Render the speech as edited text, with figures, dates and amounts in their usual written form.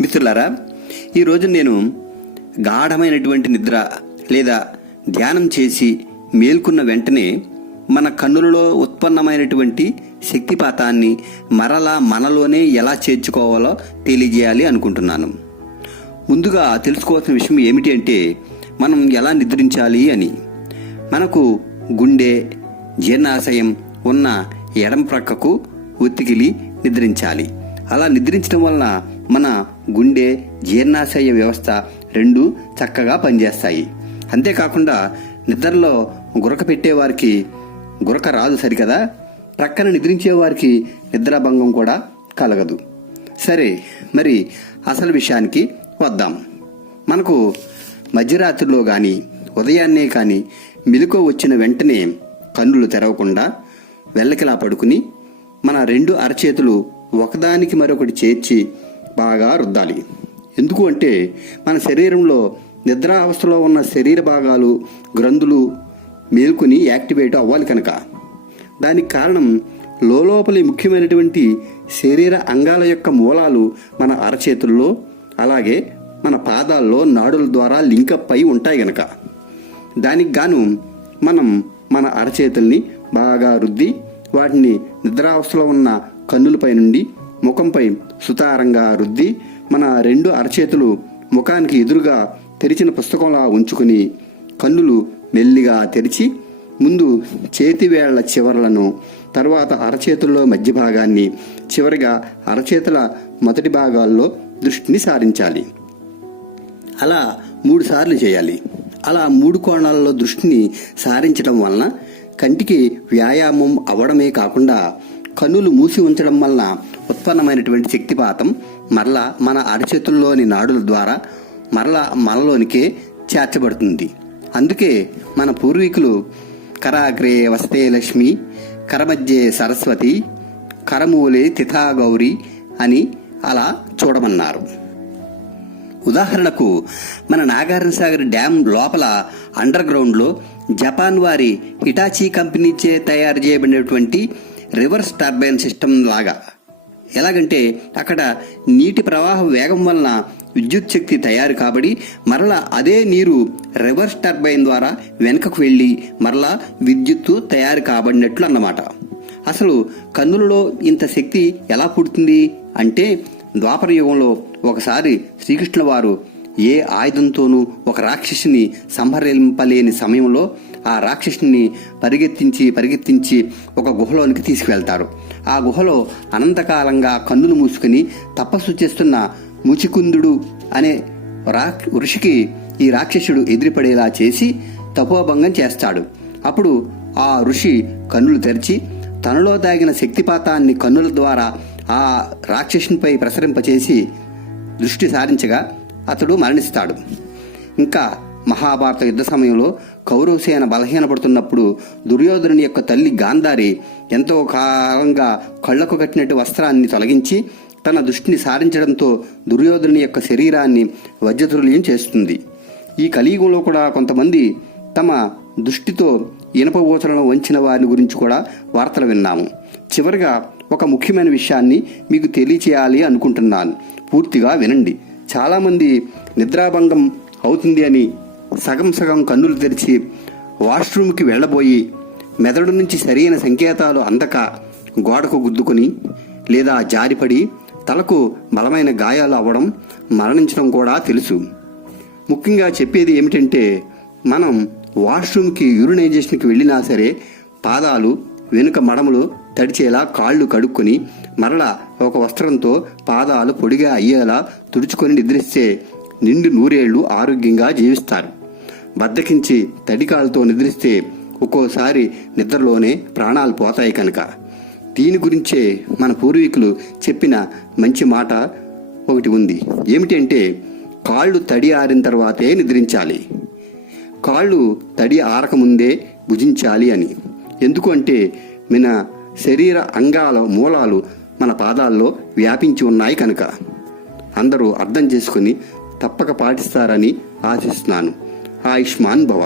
మిత్రులారా, ఈరోజు నేను గాఢమైనటువంటి నిద్ర లేదా ధ్యానం చేసి మేల్కొన్న వెంటనే మన కన్నులలో ఉత్పన్నమైనటువంటి శక్తిపాతాన్ని మరలా మనలోనే ఎలా చేర్చుకోవాలో తెలియజేయాలి అనుకుంటున్నాను. ముందుగా తెలుసుకోవాల్సిన విషయం ఏమిటి అంటే, మనం ఎలా నిద్రించాలి అని. మనకు గుండె, జీర్ణాశయం ఉన్న ఎడమ ప్రక్కకు ఒత్తిగిలి నిద్రించాలి. అలా నిద్రించడం వలన మన గుండె, జీర్ణాశయ వ్యవస్థ రెండు చక్కగా పనిచేస్తాయి. అంతేకాకుండా నిద్రలో గురక పెట్టేవారికి గురక రాదు సరికదా, ప్రక్కన నిద్రించేవారికి నిద్రాభంగం కూడా కలగదు. సరే, మరి అసలు విషయానికి వద్దాం. మనకు మధ్యరాత్రిలో కానీ ఉదయాన్నే కానీ మెలకువ వచ్చిన వెంటనే కన్నులు తెరవకుండా వెల్లకిలా పడుకుని మన రెండు అరచేతులు ఒకదానికి మరొకటి చేర్చి బాగా రుద్దాలి. ఎందుకు అంటే, మన శరీరంలో నిద్రావస్థలో ఉన్న శరీర భాగాలు, గ్రంథులు మేల్కొని యాక్టివేట్ అవ్వాలి కనుక. దానికి కారణం లోపలి ముఖ్యమైనటువంటి శరీర అంగాల యొక్క మూలాలు మన అరచేతుల్లో, అలాగే మన పాదాల్లో నాడుల ద్వారా లింకప్ అయి ఉంటాయి గనక. దానికి గాను మనం మన అరచేతుల్ని బాగా రుద్ది వాటిని నిద్రావస్థలో ఉన్న కన్నులపై నుండి ముఖంపై సుతారంగా రుద్ది మన రెండు అరచేతులు ముఖానికి ఎదురుగా తెరిచిన పుస్తకంలా ఉంచుకుని కన్నులు మెల్లిగా తెరిచి ముందు చేతివేళ్ల చివర్లను, తర్వాత అరచేతుల్లో మధ్య భాగాన్ని, చివరిగా అరచేతుల మొదటి భాగాల్లో దృష్టిని సారించాలి. అలా 3 సార్లు చేయాలి. అలా 3 కోణాలలో దృష్టిని సారించడం వలన కంటికి వ్యాయామం అవ్వడమే కాకుండా కన్నులు మూసి ఉంచడం వలన ఉత్పన్నమైనటువంటి శక్తిపాతం మరలా మన అరచేతుల్లోని నాడుల ద్వారా మరలా మనలోనికే చేర్చబడుతుంది. అందుకే మన పూర్వీకులు కరాగ్రే వస్తే లక్ష్మి, కరమధ్యే సరస్వతి, కరమూలే తిథా గౌరి అని అలా చూడమన్నారు. ఉదాహరణకు మన నాగార్జున సాగర్ డ్యాం లోపల అండర్ గ్రౌండ్లో జపాన్ వారి హిటాచీ కంపెనీచే తయారు చేయబడినటువంటి రివర్స్ టర్బైన్ సిస్టమ్ లాగా. ఎలాగంటే, అక్కడ నీటి ప్రవాహ వేగం వలన విద్యుత్ శక్తి తయారు కాబడి మరలా అదే నీరు రివర్స్ టర్బైన్ ద్వారా వెనుకకు వెళ్ళి మరలా విద్యుత్తు తయారు కాబడినట్లు అన్నమాట. అసలు కన్నులలో ఇంత శక్తి ఎలా పుడుతుంది అంటే, ద్వాపర యుగంలో ఒకసారి శ్రీకృష్ణుల వారు ఏ ఆయుధంతోనూ ఒక రాక్షసుని సంహరింపలేని సమయంలో ఆ రాక్షసుని పరిగెత్తించి ఒక గుహలోనికి తీసుకువెళ్తారు. ఆ గుహలో అనంతకాలంగా కన్నులు మూసుకుని తపస్సు చేస్తున్న ముచికుందుడు అనే ఋషికి ఈ రాక్షసుడు ఎదిరిపడేలా చేసి తపోభంగం చేస్తాడు. అప్పుడు ఆ ఋషి కన్నులు తెరిచి తనలో దాగిన శక్తిపాతాన్ని కన్నుల ద్వారా ఆ రాక్షసునిపై ప్రసరింపచేసి దృష్టి సారించగా అతడు మరణిస్తాడు. ఇంకా మహాభారత యుద్ధ సమయంలో కౌరవసేన బలహీనపడుతున్నప్పుడు దుర్యోధనుని యొక్క తల్లి గాంధారి ఎంతో కాలంగా కళ్లకు కట్టినట్టు వస్త్రాన్ని తొలగించి తన దృష్టిని సారించడంతో దుర్యోధనుని యొక్క శరీరాన్ని వజ్రతుల్యం చేస్తుంది. ఈ కలియుగంలో కూడా కొంతమంది తమ దృష్టితో ఇనప ఊచలను వంచిన వారిని గురించి కూడా వార్తలు విన్నాము. చివరిగా ఒక ముఖ్యమైన విషయాన్ని మీకు తెలియచేయాలి అనుకుంటున్నాను. పూర్తిగా వినండి. చాలామంది నిద్రాభంగం అవుతుంది అని సగం కన్నులు తెరిచి వాష్రూమ్కి వెళ్ళబోయి మెదడు నుంచి సరైన సంకేతాలు అందక గోడకు గుద్దుకొని లేదా జారిపడి తలకు బలమైన గాయాలు అవ్వడం, మరణించడం కూడా తెలుసు. ముఖ్యంగా చెప్పేది ఏమిటంటే, మనం వాష్రూమ్కి యూరినైజేషన్కి వెళ్ళినా సరే పాదాలు వెనుక మడమలు తడిచేలా కాళ్ళు కడుక్కొని మరలా ఒక వస్త్రంతో పాదాలు పొడిగా అయ్యేలా తుడుచుకొని నిద్రిస్తే నిండు 100 ఏళ్లు ఆరోగ్యంగా జీవిస్తారు. బద్దకించి తడికాలతో నిద్రిస్తే ఒక్కోసారి నిద్రలోనే ప్రాణాలు పోతాయి కనుక. దీని గురించే మన పూర్వీకులు చెప్పిన మంచి మాట ఒకటి ఉంది. ఏమిటంటే, కాళ్ళు తడి ఆరిన తర్వాతే నిద్రించాలి, కాళ్ళు తడి ఆరకముందే భుజించాలి అని. ఎందుకు అంటే, మన శరీర అంగాల మూలాలు మన పాదాల్లో వ్యాపించి ఉన్నాయి కనుక. అందరూ అర్థం చేసుకుని తప్పక పాటిస్తారని ఆశిస్తున్నాను. ఆయుష్మాన్ భవ.